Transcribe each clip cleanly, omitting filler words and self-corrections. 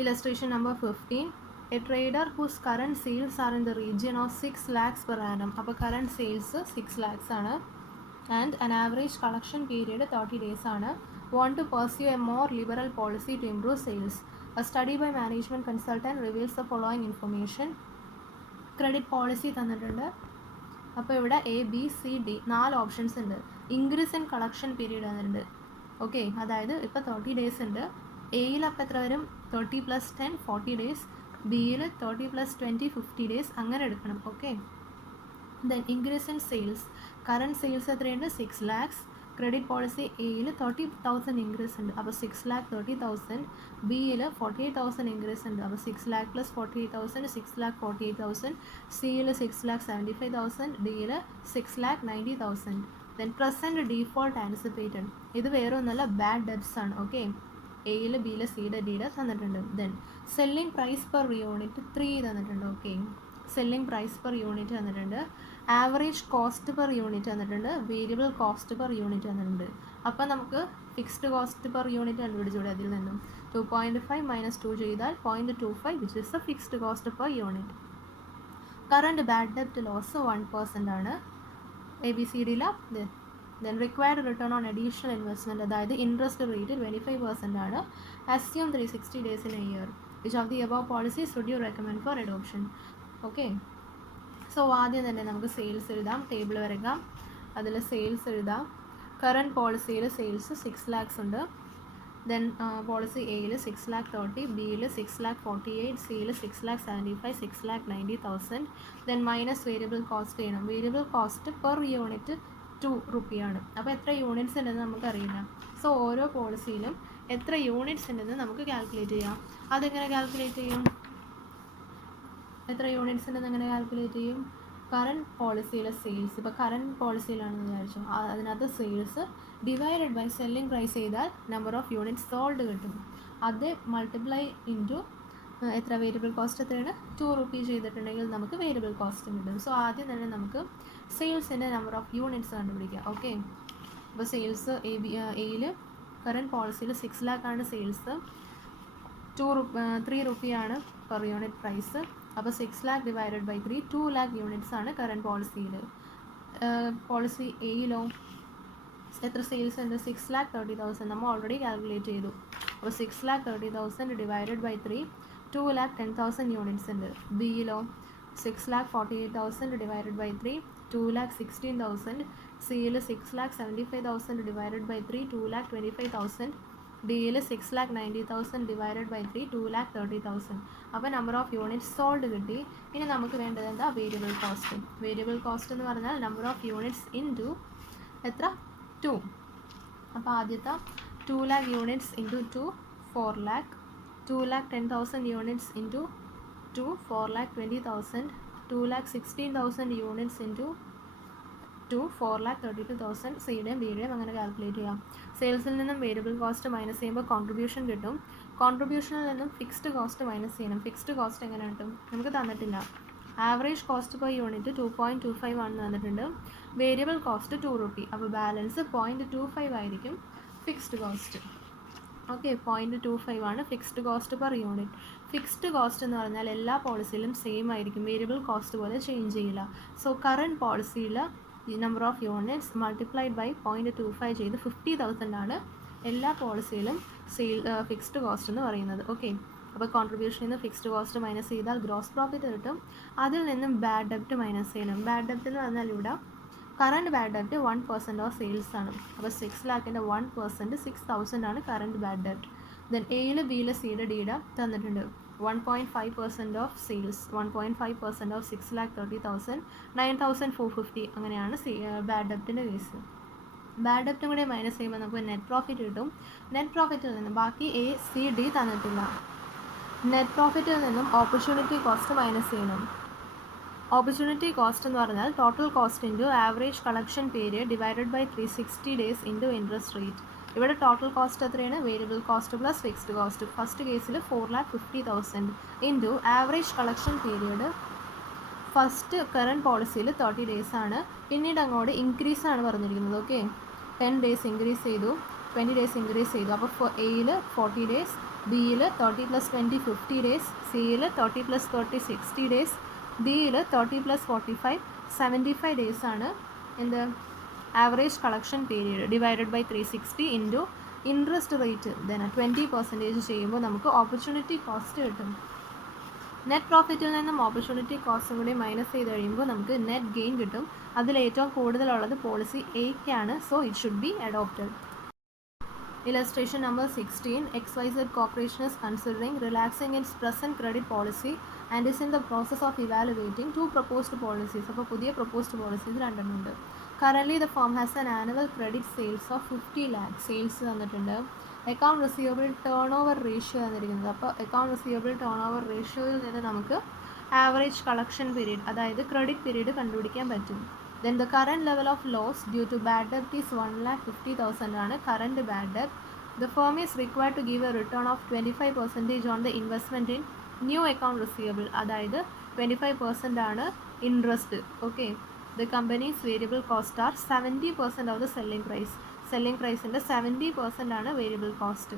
Illustration number 15. A trader whose current sales are in the region of 6 lakhs per annum. അപ്പോൾ current sales 6 lakhs ആണ്. And an average collection period 30 days ആണ്. Want to pursue a more liberal policy to improve sales. A study by management consultant reveals the following information. Credit policy തന്നിട്ടുണ്ട്. അപ്പോൾ ഇവിടെ ABCD 4 options ഉണ്ട്. Increase in collection period തന്നിട്ടുണ്ട്. Okay, അതായത് ഇപ്പോൾ 30 days ഉണ്ട്. എയിൽ അപ്പോൾ എത്ര വരും? 30 + 10 40 ഡേയ്സ്. ബിയിൽ 30 + 20 50 ഡേയ്സ് അങ്ങനെ എടുക്കണം. Okay, then increase in sales. Current sales എത്രയുണ്ട്? 6 lakhs. ക്രെഡിറ്റ് പോളിസി എയിൽ 30,000 ഇൻക്രീസ് ഉണ്ട്, അപ്പോൾ 6,30,000. ബിയിൽ 48,000 ഇൻക്രീസ് ഉണ്ട്, അപ്പോൾ 6 lakh + 48,000 6,48,000. സിയിൽ 6,75,000. ഡിയിൽ 6,90,000. Then present default anticipated. ഇത് വേറെ ഒന്നല്ല, ബാഡ് ഡെബ്റ്റ്സ് ആണ്. ഓക്കെ, എയിൽ ബിയിൽ സിയുടെ ഡിയുടെ തന്നിട്ടുണ്ട്. Then selling price per unit 3 തന്നിട്ടുണ്ട്. Okay, selling price per unit തന്നിട്ടുണ്ട്. ആവറേജ് കോസ്റ്റ് പെർ യൂണിറ്റ് തന്നിട്ടുണ്ട്. വേരിയബിൾ കോസ്റ്റ് പെർ യൂണിറ്റ് തന്നിട്ടുണ്ട്. അപ്പോൾ നമുക്ക് ഫിക്സ്ഡ് കോസ്റ്റ് പെർ യൂണിറ്റ് കണ്ടുപിടിച്ചൂടെ? അതിൽ നിന്നും 2.5 - 2 ചെയ്താൽ 0.25 which is the fixed cost per unit. Current bad ഡെബ്റ്റ് ലോസ് 1% ആണ്. ABCD then required return on additional investment, അതായത് ഇൻട്രസ്റ്റ് റേറ്റ് 25% ആണ്. Assume 360 days in a year. Which of the above policies would you recommend for adoption? Okay, so ആദ്യം തന്നെ നമുക്ക് sales എഴുതാം. Table വരയ്ക്കാം, അതിൽ സെയിൽസ് എഴുതാം. കറണ്ട് പോളിസിയിൽ സെയിൽസ് 6 lakhs ഉണ്ട്. ദെൻ പോളിസി എയിൽ 6,30,000, ബിയിൽ 6,48,000, സിയിൽ 6,75,000 6,90,000. ദെൻ മൈനസ് വേരിയബിൾ കോസ്റ്റ് ചെയ്യണം. വേരിയബിൾ കോസ്റ്റ് പെർ യൂണിറ്റ് 2 രൂപയാണ്. അപ്പോൾ എത്ര യൂണിറ്റ്സ് ഉണ്ടെന്ന് നമുക്കറിയില്ല. സോ ഓരോ പോളിസിയിലും എത്ര യൂണിറ്റ്സ് ഉണ്ടെന്ന് നമുക്ക് കാൽക്കുലേറ്റ് ചെയ്യാം. അതെങ്ങനെ കാൽക്കുലേറ്റ് ചെയ്യും? എത്ര യൂണിറ്റ്സ് ഉണ്ടെന്ന് എങ്ങനെ കാൽക്കുലേറ്റ് ചെയ്യും? കറണ്ട് പോളിസിയിലെ സെയിൽസ്, ഇപ്പോൾ കറണ്ട് പോളിസിയിലാണെന്ന് വിചാരിച്ചു, അതിനകത്ത് sales divided by selling price ചെയ്താൽ നമ്പർ ഓഫ് യൂണിറ്റ്സ് സോൾഡ് കിട്ടും. അത് മൾട്ടിപ്ലൈ ഇൻറ്റു എത്ര വേരിയബിൾ കോസ്റ്റ് എത്രയാണ്? 2 രൂപീ ചെയ്തിട്ടുണ്ടെങ്കിൽ നമുക്ക് വേരിയബിൾ കോസ്റ്റ് കിട്ടും. സോ ആദ്യം തന്നെ നമുക്ക് സെയിൽസിൻ്റെ നമ്പർ ഓഫ് യൂണിറ്റ്സ് കണ്ടുപിടിക്കാം. ഓക്കെ, അപ്പോൾ സെയിൽസ് എയിൽ കറണ്ട് പോളിസിയിൽ 6 lakh ആണ് സെയിൽസ്. 3 രൂപയാണ് പെർ യൂണിറ്റ് പ്രൈസ്. അപ്പോൾ 6 lakh divided by 3 2 lakh units ആണ് കറണ്ട് പോളിസിയിൽ. പോളിസി എയിലോ എത്ര സെയിൽസ് ഉണ്ട്? 6,30,000 നമ്മൾ ഓൾറെഡി കാൽക്കുലേറ്റ് ചെയ്തു. അപ്പോൾ 6,30,000 ഡിവൈഡഡ് ബൈ 3 2,10,000 യൂണിറ്റ്സ് ഉണ്ട്. ബിയിലോ 6,48,000 ഡിവൈഡഡ് ബൈ 3 2,16,000. സിയിൽ 6,75,000 ഡിവൈഡഡ് ബൈ 3 2,25,000. ഡിയിൽ 6,90,000 ഡിവൈഡഡ് ബൈ 3 2,30,000. അപ്പോൾ നമ്പർ ഓഫ് യൂണിറ്റ്സ് സോൾഡ് കിട്ടി. ഇനി നമുക്ക് വേണ്ടത് എന്താ? Variable cost. വേരിയബിൾ കോസ്റ്റ് എന്ന് പറഞ്ഞാൽ നമ്പർ ഓഫ് യൂണിറ്റ്സ് ഇൻറ്റു എത്ര? 2. അപ്പോൾ ആദ്യത്തെ 2 lakh units into 2 4 lakh. 2,10,000 units into 2 4,20,000. 2,16,000 units into 2 4,32,000. സിയുടെയും ബിയുടെയും അങ്ങനെ കാൽക്കുലേറ്റ് ചെയ്യാം. സെയിൽസിൽ നിന്നും വേരിയബിൾ കോസ്റ്റ് മൈനസ് ചെയ്യുമ്പോൾ കോൺട്രിബ്യൂഷൻ കിട്ടും. കോൺട്രിബ്യൂഷനിൽ നിന്നും ഫിക്സ്ഡ് കോസ്റ്റ് മൈനസ് ചെയ്യണം. ഫിക്സ്ഡ് കോസ്റ്റ് എങ്ങനെ കിട്ടും? നമുക്ക് തന്നിട്ടില്ല. ആവറേജ് കോസ്റ്റ് പെർ യൂണിറ്റ് 2.25 ആണ് തന്നിട്ടുണ്ട്. Variable cost 2 rupee. അപ്പോൾ ബാലൻസ് 0.25 ആയിരിക്കും ഫിക്സ്ഡ് കോസ്റ്റ്. ഓക്കെ, 0.25 ആണ് fixed cost per unit. Fixed cost എന്ന് പറഞ്ഞാൽ എല്ലാ പോളിസിയിലും സെയിം ആയിരിക്കും, വേരിയബിൾ കോസ്റ്റ് പോലെ ചേഞ്ച് ചെയ്യില്ല. സോ കറണ്ട് പോളിസിയിൽ number of units multiplied by 0.25 ചെയ്ത് 50,000 ആണ് എല്ലാ പോളിസിയിലും ഫിക്സ്ഡ് കോസ്റ്റ് എന്ന് പറയുന്നത്. ഓക്കെ, അപ്പോൾ കോൺട്രിബ്യൂഷനിൽ നിന്ന് ഫിക്സ്ഡ് കോസ്റ്റ് മൈനസ് ചെയ്താൽ ഗ്രോസ് പ്രോഫിറ്റ് കിട്ടും. അതിൽ നിന്നും ബാഡ് ഡെബ്റ്റ് മൈനസ് ചെയ്യണം. ബാഡ് ഡെബ്റ്റ് എന്ന് പറഞ്ഞാൽ ഇവിടെ കറണ്ട് ബാഡ് ഡെബ്റ്റ് 1% ഓഫ് സെയിൽസ് ആണ്. അപ്പോൾ 6 lakhൻ്റെ 1% 6,000 ആണ് കറണ്ട് ബാഡ് ഡെബ്റ്റ്. ദെൻ എയിൽ ബിയിൽ സിയുടെ ഡിയുടെ തന്നിട്ടുണ്ട്. 1.5% ഓഫ് സെയിൽസ്, 1.5% ഓഫ് 6,30,000 9,450 അങ്ങനെയാണ് ബാഡ് ഡെബ്റ്റിൻ്റെ കേസ്. ബാഡ് ഡെബ്റ്റും കൂടെ മൈനസ് ചെയ്യുമ്പോൾ നമുക്ക് നെറ്റ് പ്രോഫിറ്റ് കിട്ടും. നെറ്റ് പ്രോഫിറ്റിൽ നിന്നും ബാക്കി ACD തന്നിട്ടില്ല. നെറ്റ് പ്രോഫിറ്റിൽ നിന്നും ഓപ്പർച്യൂണിറ്റി കോസ്റ്റ് മൈനസ് ചെയ്യണം. ഓപ്പർച്യൂണിറ്റി കോസ്റ്റ് എന്ന് പറഞ്ഞാൽ total cost into average collection period divided by 360 days into interest rate. ഇവിടെ ടോട്ടൽ കോസ്റ്റ് എത്രയാണ്? Variable cost plus fixed cost. First കേസിൽ 4,50,000 into average collection period. First current പോളിസിയിൽ 30 days ആണ്. പിന്നീട് അങ്ങോട്ട് ഇൻക്രീസ് ആണ് പറഞ്ഞിരിക്കുന്നത്. ഓക്കെ, 10 days ഇൻക്രീസ് ചെയ്തു, 20 days ഇൻക്രീസ് ചെയ്തു. അപ്പോൾ എയിൽ 40 days, ബിയിൽ 30 + 20 50 ഡേയ്സ്, സിയിൽ 30 + 30 60 ഡേയ്സ്, ഡിയിൽ 30 + 45 75 ഡേയ്സ് ആണ് എന്ത് average collection period divided by 360 into interest rate then 20% ചെയ്യുമ്പോൾ നമുക്ക് ഓപ്പർച്യൂണിറ്റി കോസ്റ്റ് കിട്ടും. നെറ്റ് പ്രോഫിറ്റിൽ നിന്നും ഓപ്പർച്യൂണിറ്റി കോസ്റ്റും കൂടി മൈനസ് ചെയ്ത് കഴിയുമ്പോൾ നമുക്ക് നെറ്റ് ഗെയിൻ കിട്ടും. അതിൽ ഏറ്റവും കൂടുതലുള്ളത് പോളിസി എയ്ക്കാണ്. So it should be adopted. Illustration number 16. XYZ Corporation is considering relaxing its present credit policy and is in the process of evaluating two proposed policies. അപ്പോൾ പുതിയ പ്രൊപ്പോസ്ഡ് പോളിസീസ് രണ്ടെണ്ണമുണ്ട്. Currently the firm has an annual credit sales of 50 lakh. Sales തന്നിട്ടുണ്ട്. Account receivable turnover ratio തന്നിരിക്കുന്നത്. അപ്പോൾ account receivable turnover റേഷ്യോയിൽ നിന്ന് നമുക്ക് average collection period അതായത് ക്രെഡിറ്റ് പീരീഡ് കണ്ടുപിടിക്കാൻ പറ്റും. Then the current level of loss due to bad debt is 1,50,000 ആണ് current bad debt. The firm is required to give a return of 25% on the investment in new account receivable. അതായത് 25% ആണ് interest. Okay, the company's variable cost are 70% of the selling price. Selling പ്രൈസിൻ്റെ 70% ആണ് variable cost.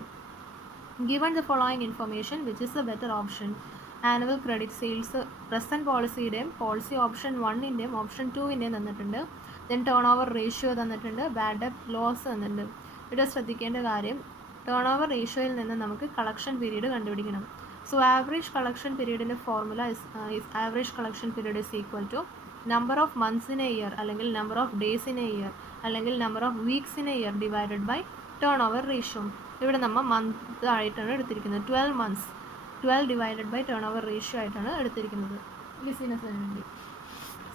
Given the following information, which is the better option? Annual credit sales present പോളിസിയുടെയും policy option 1ൻ്റെയും option 2ൻ്റെയും തന്നിട്ടുണ്ട്. Then turnover ratio തന്നിട്ടുണ്ട്, bad debt loss തന്നിട്ടുണ്ട്. ഇവിടെ ശ്രദ്ധിക്കേണ്ട കാര്യം ടേൺ ഓവർ റേഷ്യോയിൽ നിന്ന് നമുക്ക് കളക്ഷൻ പീരീഡ് കണ്ടുപിടിക്കണം. സോ ആവറേജ് കളക്ഷൻ പീരീഡിൻ്റെ formula average collection period is equal to number of months in a year അല്ലെങ്കിൽ number of days in a year അല്ലെങ്കിൽ number of weeks in a year divided by turnover ratio. ഇവിടെ നമ്മൾ month ആയിട്ടാണ് എടുത്തിരിക്കുന്നത്. 12 months 12 divided by turnover ratio ആയിട്ടാണ് എടുത്തിരിക്കുന്നത് ബിസിനസ്സിന് വേണ്ടി.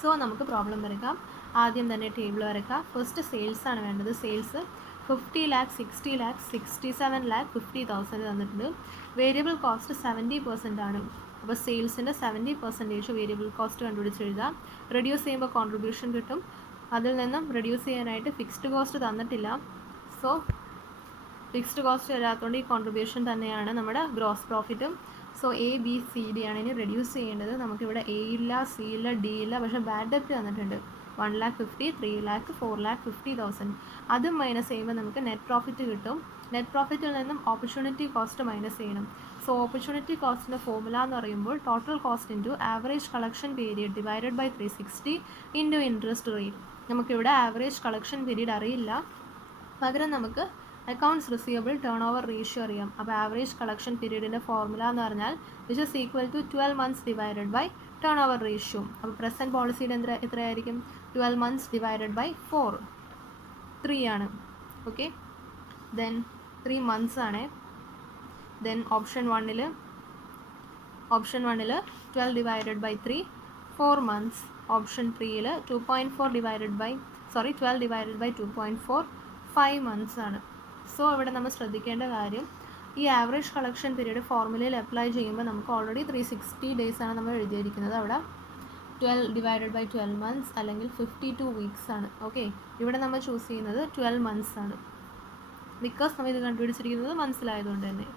സോ നമുക്ക് പ്രോബ്ലം വരയ്ക്കാം. ആദ്യം തന്നെ ടേബിൾ വരയ്ക്കാം. ഫസ്റ്റ് സെയിൽസ് ആണ് വേണ്ടത്. സെയിൽസ് 50 lakh 60 lakh 67 lakh 50,000 തന്നിട്ടുണ്ട്. വേരിയബിൾ കോസ്റ്റ് 70% ആണ്. അപ്പോൾ സെയിൽസിൻ്റെ 70% വേരിയബിൾ കോസ്റ്റ് കണ്ടുപിടിച്ച് എഴുതാം. റെഡ്യൂസ് ചെയ്യുമ്പോൾ കോൺട്രിബ്യൂഷൻ കിട്ടും. അതിൽ നിന്നും റെഡ്യൂസ് ചെയ്യാനായിട്ട് ഫിക്സ്ഡ് കോസ്റ്റ് തന്നിട്ടില്ല. സോ ഫിക്സ്ഡ് കോസ്റ്റ് വരാത്തതുകൊണ്ട് ഈ കോൺട്രിബ്യൂഷൻ തന്നെയാണ് നമ്മുടെ ഗ്രോസ് പ്രോഫിറ്റും. So A B C D ആണ് ഇനി റെഡ്യൂസ് ചെയ്യേണ്ടത്. നമുക്കിവിടെ എ ഇല്ല, സി ഇല്ല, ഡി ഇല്ല, പക്ഷേ ബാഡ് ഡെപ്റ്റ് തന്നിട്ടുണ്ട് 1,50,000 3,00,000 4,50,000. അതും മൈനസ് ചെയ്യുമ്പോൾ നമുക്ക് നെറ്റ് പ്രോഫിറ്റ് കിട്ടും. നെറ്റ് പ്രോഫിറ്റിൽ നിന്നും ഓപ്പർച്യൂണിറ്റി കോസ്റ്റ് മൈനസ് ചെയ്യണം. സോ ഓപ്പർച്യൂണിറ്റി കോസ്റ്റിൻ്റെ ഫോർമുല എന്ന് പറയുമ്പോൾ total cost into average collection period divided by 360 into interest rate. നമുക്കിവിടെ ആവറേജ് കളക്ഷൻ പീരീഡ് അറിയില്ല, പകരം നമുക്ക് accounts receivable turnover ratio അറിയാം. അപ്പോൾ ആവറേജ് കളക്ഷൻ പീരീഡിൻ്റെ ഫോർമുല എന്ന് പറഞ്ഞാൽ which is equal to 12 months divided by turnover ratio. അപ്പോൾ പ്രസൻറ്റ് പോളിസിയുടെ എത്രയായിരിക്കും? 12 months ഡിവൈഡഡ് ബൈ 4 3 ആണ്. ഓക്കെ, ദെൻ 3 months ആണ്. ദെൻ ഓപ്ഷൻ വണ്ണിൽ 12 ഡിവൈഡഡ് ബൈ 3 4 months. ഓപ്ഷൻ 3ൽ 2.4 divided by 12 divided by 2.4 5 months ആണ്. സോ ഇവിടെ നമ്മൾ ശ്രദ്ധിക്കേണ്ട കാര്യം ഈ ആവറേജ് കളക്ഷൻ പീരീഡ് ഫോർമുലയിൽ അപ്ലൈ ചെയ്യുമ്പോൾ നമുക്ക് ഓൾറെഡി 360 days ആണ് നമ്മൾ എഴുതിയിരിക്കുന്നത്. അവിടെ 12 ഡിവൈഡഡ് ബൈ 12 months അല്ലെങ്കിൽ 52 weeks ആണ്. ഓക്കെ, ഇവിടെ നമ്മൾ ചൂസ് ചെയ്യുന്നത് 12 months ആണ്, ബിക്കോസ് നമ്മൾ ഇത് കണ്ടുപിടിച്ചിരിക്കുന്നത് മനസ്സിലായതുകൊണ്ട് തന്നെ.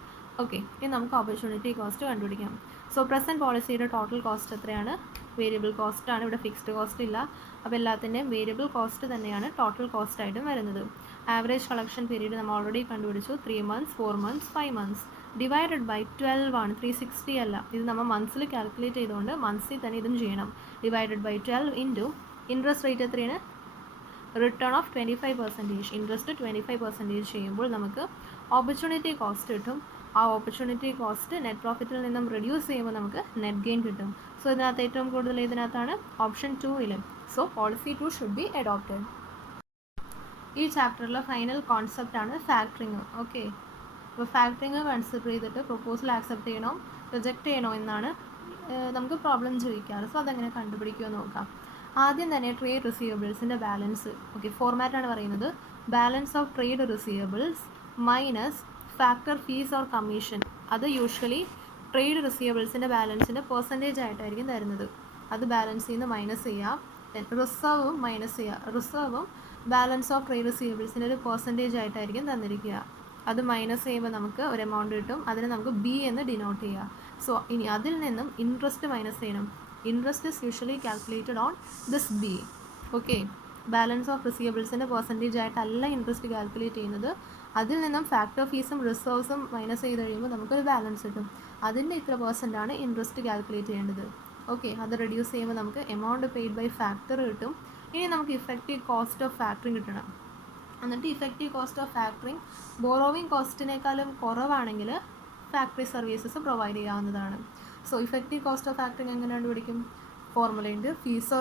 ഓക്കെ, ഇനി നമുക്ക് ഓപ്പർച്യൂണിറ്റി കോസ്റ്റ് കണ്ടുപിടിക്കാം. സോ പ്രസൻറ്റ് പോളിസിയുടെ ടോട്ടൽ കോസ്റ്റ് എത്രയാണ്? വേരിയബിൾ കോസ്റ്റ് ആണ്. ഇവിടെ ഫിക്സ്ഡ് കോസ്റ്റ് ഇല്ല. അപ്പോൾ എല്ലാത്തിൻ്റെയും വേരിയബിൾ കോസ്റ്റ് തന്നെയാണ് ടോട്ടൽ കോസ്റ്റ് ആയിട്ടും വരുന്നത്. ആവറേജ് കളക്ഷൻ പീരീഡ് നമ്മൾ ഓൾറെഡി കണ്ടുപിടിച്ചു. 3 months 4 months 5 months divided by 12 ആണ്. 360 അല്ല, ഇത് നമ്മൾ മന്ത്സിൽ കാൽക്കുലേറ്റ് ചെയ്തുകൊണ്ട് മന്ത്സിൽ തന്നെ ഇതും ചെയ്യണം. Divided by 12 into interest rate എത്രയാണ്? Return of 25%. ഇൻട്രസ്റ്റ് 25% ചെയ്യുമ്പോൾ നമുക്ക് ഓപ്പർച്യൂണിറ്റി കോസ്റ്റ് കിട്ടും. ആ ഓപ്പർച്യൂണിറ്റി കോസ്റ്റ് നെറ്റ് പ്രോഫിറ്റിൽ നിന്നും റെഡ്യൂസ് ചെയ്യുമ്പോൾ നമുക്ക് നെറ്റ് ഗെയിൻ കിട്ടും. സോ ഇതിനകത്ത് ഏറ്റവും കൂടുതൽ ഇതിനകത്താണ് ഓപ്ഷൻ 2ൽ. So policy 2 should be adopted. ഈ ചാപ്റ്ററിലെ ഫൈനൽ കോൺസെപ്റ്റ് ആണ് ഫാക്ടറിങ്. ഓക്കെ, അപ്പോൾ ഫാക്ടറിങ് കൺസിഡർ ചെയ്തിട്ട് പ്രൊപ്പോസൽ ആക്സെപ്റ്റ് ചെയ്യണോ റിജക്റ്റ് ചെയ്യണോ എന്നാണ് നമുക്ക് പ്രോബ്ലം ചോദിക്കാറ്. സോ അതെങ്ങനെ കണ്ടുപിടിക്കുമെന്ന് നോക്കാം. ആദ്യം തന്നെ ട്രേഡ് റിസീവബിൾസിൻ്റെ ബാലൻസ്. ഓക്കെ, ഫോർമാറ്റാണ് പറയുന്നത്. Balance of trade receivables minus factor fees or commission. അത് യൂഷ്വലി ട്രേഡ് റിസീവബിൾസിൻ്റെ ബാലൻസിൻ്റെ പെർസെൻറ്റേജ് ആയിട്ടായിരിക്കും തരുന്നത്. അത് ബാലൻസിൽ നിന്ന് മൈനസ് ചെയ്യാം. റിസർവും മൈനസ് ചെയ്യുക. റിസർവും ബാലൻസ് ഓഫ് ട്രേഡ് റിസീവബിൾസിൻ്റെ ഒരു പെർസെൻറ്റേജ് ആയിട്ടായിരിക്കും തന്നിരിക്കുക. അത് മൈനസ് ചെയ്യുമ്പോൾ നമുക്ക് ഒരു എമൗണ്ട് കിട്ടും. അതിന് നമുക്ക് ബി എന്ന് ഡിനോട്ട് ചെയ്യുക. സോ ഇനി അതിൽ നിന്നും ഇൻട്രസ്റ്റ് മൈനസ് ചെയ്യണം. Interest is usually calculated on this B. Okay, balance of റിസീവബിൾസിൻ്റെ പെർസെൻറ്റേജ് ആയിട്ടല്ല ഇൻട്രസ്റ്റ് കാൽക്കുലേറ്റ് ചെയ്യുന്നത്. അതിൽ നിന്നും ഫാക്ടർ ഫീസും റിസർവ്സും മൈനസ് ചെയ്ത് കഴിയുമ്പോൾ നമുക്കൊരു ബാലൻസ് കിട്ടും. അതിൻ്റെ ഇത്ര % ഇൻട്രസ്റ്റ് കാൽക്കുലേറ്റ് ചെയ്യേണ്ടത്. ഓക്കെ, അത് റെഡ്യൂസ് ചെയ്യുമ്പോൾ നമുക്ക് എമൗണ്ട് പെയ്ഡ് ബൈ ഫാക്ടർ കിട്ടും. ഇനി നമുക്ക് ഇഫക്റ്റീവ് കോസ്റ്റ് ഓഫ് ഫാക്ടറിങ് കിട്ടണം. എന്നിട്ട് effective cost of factoring borrowing കോസ്റ്റിനേക്കാളും കുറവാണെങ്കിൽ ഫാക്ടറി സർവീസസ് പ്രൊവൈഡ് ചെയ്യാവുന്നതാണ്. So effective cost of factoring എങ്ങനെ കണ്ടുപിടിക്കും? ഫോർമുലയുണ്ട്. Fees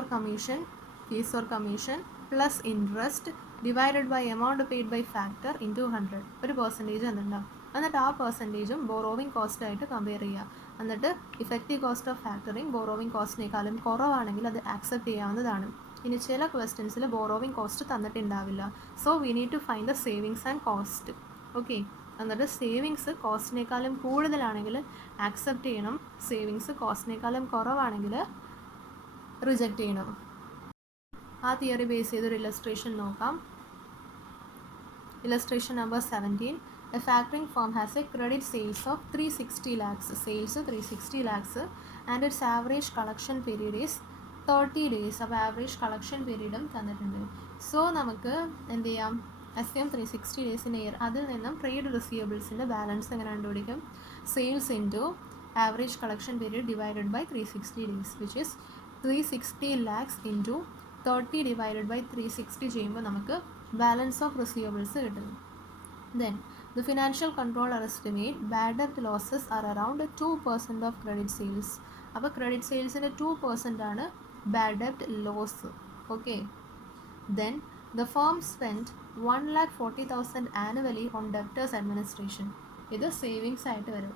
or commission plus interest divided by amount paid by factor into 100. ഒരു പെർസെൻറ്റേജ് എന്തുണ്ടാവും, എന്നിട്ട് ആ പെർസെൻറ്റേജും ബോറോവിങ് കോസ്റ്റായിട്ട് കമ്പയർ ചെയ്യുക. എന്നിട്ട് effective cost of factoring borrowing കോസ്റ്റിനേക്കാളും കുറവാണെങ്കിൽ അത് ആക്സെപ്റ്റ് ചെയ്യാവുന്നതാണ്. ഇനി ചില ക്വസ്റ്റ്യൻസിൽ ബോറോവിങ് കോസ്റ്റ് തന്നിട്ടുണ്ടാവില്ല. So we need to find the savings and cost. Okay, എന്നിട്ട് സേവിങ്സ് കോസ്റ്റിനേക്കാളും കൂടുതലാണെങ്കിൽ ആക്സെപ്റ്റ് ചെയ്യണം, സേവിങ്സ് കോസ്റ്റിനേക്കാളും കുറവാണെങ്കിൽ റിജക്റ്റ് ചെയ്യണം. ആ തിയറി ബേസ് ചെയ്തൊരു ഇല്ലസ്ട്രേഷൻ നോക്കാം. Illustration number 17. A factoring firm has a credit sales of 360 lakhs. Sales 360 lakhs and its average collection period is 30 days. അപ്പോൾ ആവറേജ് കളക്ഷൻ പീരീഡും തന്നിട്ടുണ്ട്. സോ നമുക്ക് എന്ത് ചെയ്യാം, assume 360 days in a year. അതിൽ നിന്നും trade റിസീവബിൾസിൻ്റെ balance എങ്ങനെ കണ്ടുപിടിക്കും? Sales into average collection period divided by 360 days, which is 360 lakhs into 30 divided by 360 ചെയ്യുമ്പോൾ നമുക്ക് ബാലൻസ് ഓഫ് റിസീവബിൾസ് കിട്ടുന്നു. Then the financial controller estimate bad debt losses are around 2% of credit sales. അപ്പോൾ credit സെയിൽസിൻ്റെ 2% ആണ് bad ഡെപ്റ്റ് loss. Okay, then the firm spent 1,40,000 annually on debtors administration. ഇത് savings ആയിട്ട് വരും.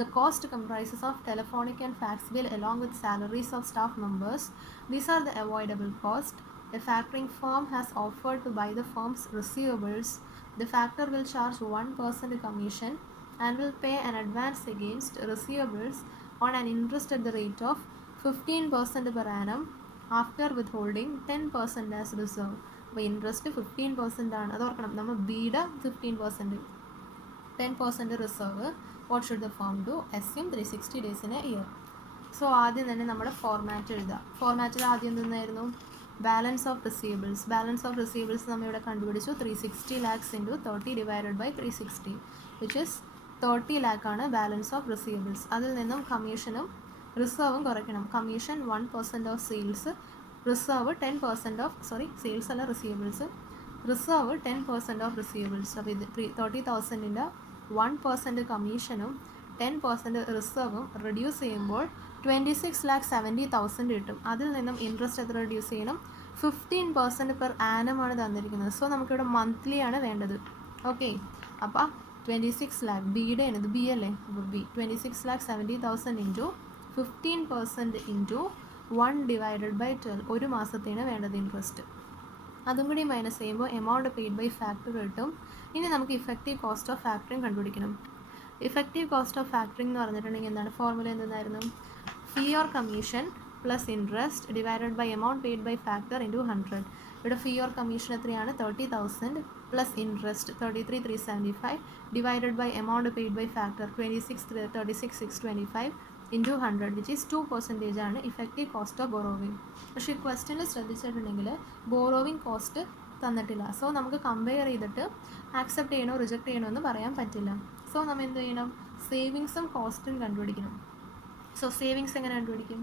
The cost comprises of telephonic and fax bill along with salaries of staff members. These are the avoidable costs. A factoring firm has offered to buy the firm's receivables. The factor will charge 1% commission and will pay an advance against receivables on an interest at the rate of 15% per annum after withholding 10% as reserve. അപ്പോൾ interest 15% ആണ്, അത് ഓർക്കണം. നമ്മൾ ബിയുടെ 15%, 10% reserve. What should the firm do? assume 360 days in a year. So ആദ്യം തന്നെ നമ്മുടെ format എഴുതുക. ഫോർമാറ്റിൽ ആദ്യം എന്തായിരുന്നു? ബാലൻസ് ഓഫ് റിസീവബിൾസ് നമ്മൾ ഇവിടെ കണ്ടുപിടിച്ചു. 360 lakhs into 30 divided by 360, which is 30 lakh ആണ് ബാലൻസ് ഓഫ് റിസീവബിൾസ്. അതിൽ നിന്നും കമ്മീഷനും റിസർവും കുറയ്ക്കണം. Commission 1% of sales, reserve 10% of sales അല്ല റിസീവബിൾസ്, റിസർവ് 10% ഓഫ് റിസീവബിൾസ്. അപ്പോൾ ഇത് 30,000ൻ്റെ 1% കമ്മീഷനും 10% റിസർവും റെഡ്യൂസ് ചെയ്യുമ്പോൾ 26,70,000 കിട്ടും. അതിൽ നിന്നും ഇൻട്രസ്റ്റ് എത്ര റെഡ്യൂസ് ചെയ്യണം? 15% പെർ ആനം ആണ് തന്നിരിക്കുന്നത്. സോ നമുക്കിവിടെ മന്ത്ലി ആണ് വേണ്ടത്. ഓക്കെ, അപ്പോൾ 26 lakh ബിയുടെ ആണ്, ഇത് ബി അല്ലേ, അപ്പോൾ B 26,70,000 into 15% into 1 divided by 12. ഒരു മാസത്തേന് വേണ്ടത് ഇൻട്രസ്റ്റ്. അതും കൂടി മൈനസ് ചെയ്യുമ്പോൾ എമൗണ്ട് പെയ്ഡ് ബൈ ഫാക്ടർ കിട്ടും. ഇനി നമുക്ക് ഇഫക്റ്റീവ് കോസ്റ്റ് ഓഫ് ഫാക്ടറിങ് കണ്ടുപിടിക്കണം. ഇഫക്റ്റീവ് കോസ്റ്റ് ഓഫ് ഫാക്ടറിങ് എന്ന് പറഞ്ഞിട്ടുണ്ടെങ്കിൽ എന്താണ്? ഫോർമുല എന്തായിരുന്നു? Fee or commission plus interest divided by amount paid by factor into 100. ഇവിടെ ഫീ ഓർ കമ്മീഷൻ എത്രയാണ്? 30,000 plus interest 33,375 divided by amount paid by factor 36,625 into 100, which is 2% ആണ് effective cost of borrowing. പക്ഷേ ഈ ക്വസ്റ്റ്യനിൽ ശ്രദ്ധിച്ചിട്ടുണ്ടെങ്കിൽ borrowing cost തന്നിട്ടില്ല. So നമുക്ക് compare ചെയ്തിട്ട് ആക്സെപ്റ്റ് ചെയ്യണോ റിജക്റ്റ് ചെയ്യണോ എന്ന് പറയാൻ പറ്റില്ല. സോ നമ്മൾ എന്ത് ചെയ്യണം? സേവിങ്സും കോസ്റ്റും കണ്ടുപിടിക്കണം. സോ സേവിങ്സ് എങ്ങനെ കണ്ടുപിടിക്കും?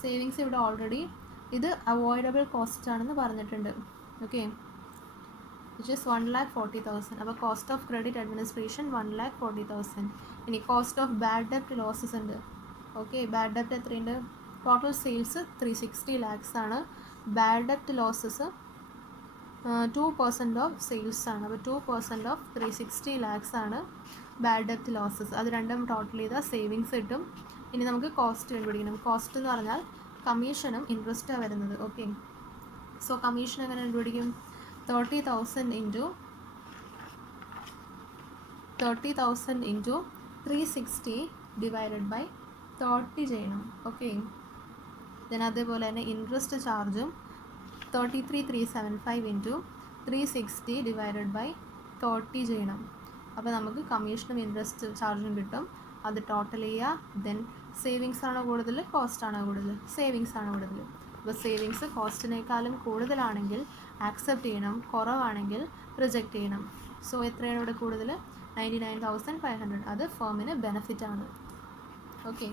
സേവിങ്സ് ഇവിടെ ഓൾറെഡി ഇത് അവോയ്ഡബിൾ കോസ്റ്റ് ആണെന്ന് പറഞ്ഞിട്ടുണ്ട്. Okay, which is 1,40,000. അപ്പോൾ കോസ്റ്റ് ഓഫ് ക്രെഡിറ്റ് അഡ്മിനിസ്ട്രേഷൻ 1,40,000. ഇനി കോസ്റ്റ് ഓഫ് ബാഡ് ഡെപ്റ്റ് ലോസസ് ഉണ്ട്. ഓക്കെ, ബാഡ് ഡെപ്റ്റ് എത്രയുണ്ട്? ടോട്ടൽ സെയിൽസ് 360 lakhs ആണ്. ബാഡ് ഡെപ്റ്റ് ലോസസ് 2% ഓഫ് സെയിൽസ് ആണ്. അപ്പോൾ 2% ഓഫ് 360 lakhs ആണ് ബാഡ് ഡെപ്റ്റ് ലോസസ്. അത് രണ്ടും ടോട്ടൽ ചെയ്താൽ സേവിങ്സ് കിട്ടും. ഇനി നമുക്ക് കോസ്റ്റ് കണ്ടുപിടിക്കണം. കോസ്റ്റ് എന്ന് പറഞ്ഞാൽ കമ്മീഷനും ഇൻട്രസ്റ്റാണ് വരുന്നത്. ഓക്കെ, സോ കമ്മീഷൻ എങ്ങനെ കണ്ടുപിടിക്കും? 30,000 ഇൻറ്റു 360 ഡിവൈഡഡ് ബൈ 30 ചെയ്യണം. ഓക്കെ, ദെൻ അതേപോലെ തന്നെ ഇൻട്രസ്റ്റ് ചാർജും 33,375 ഇൻറ്റു 360 ഡിവൈഡഡ് ബൈ 30 ചെയ്യണം. അപ്പോൾ നമുക്ക് കമ്മീഷനും ഇൻട്രസ്റ്റ് ചാർജും കിട്ടും. അത് ടോട്ടൽ ചെയ്യുക. ദെൻ സേവിങ്സ് ആണോ കൂടുതൽ, കോസ്റ്റ് ആണോ കൂടുതൽ? സേവിങ്സ് ആണ് കൂടുതൽ. അപ്പോൾ സേവിങ്സ് കോസ്റ്റിനേക്കാളും കൂടുതലാണെങ്കിൽ ആക്സെപ്റ്റ് ചെയ്യണം, കുറവാണെങ്കിൽ റിജക്റ്റ് ചെയ്യണം. സോ എത്രയാണ് ഇവിടെ കൂടുതൽ? 99,500. അത് ഫേമിന് ബെനിഫിറ്റ് ആണ്. ഓക്കെ.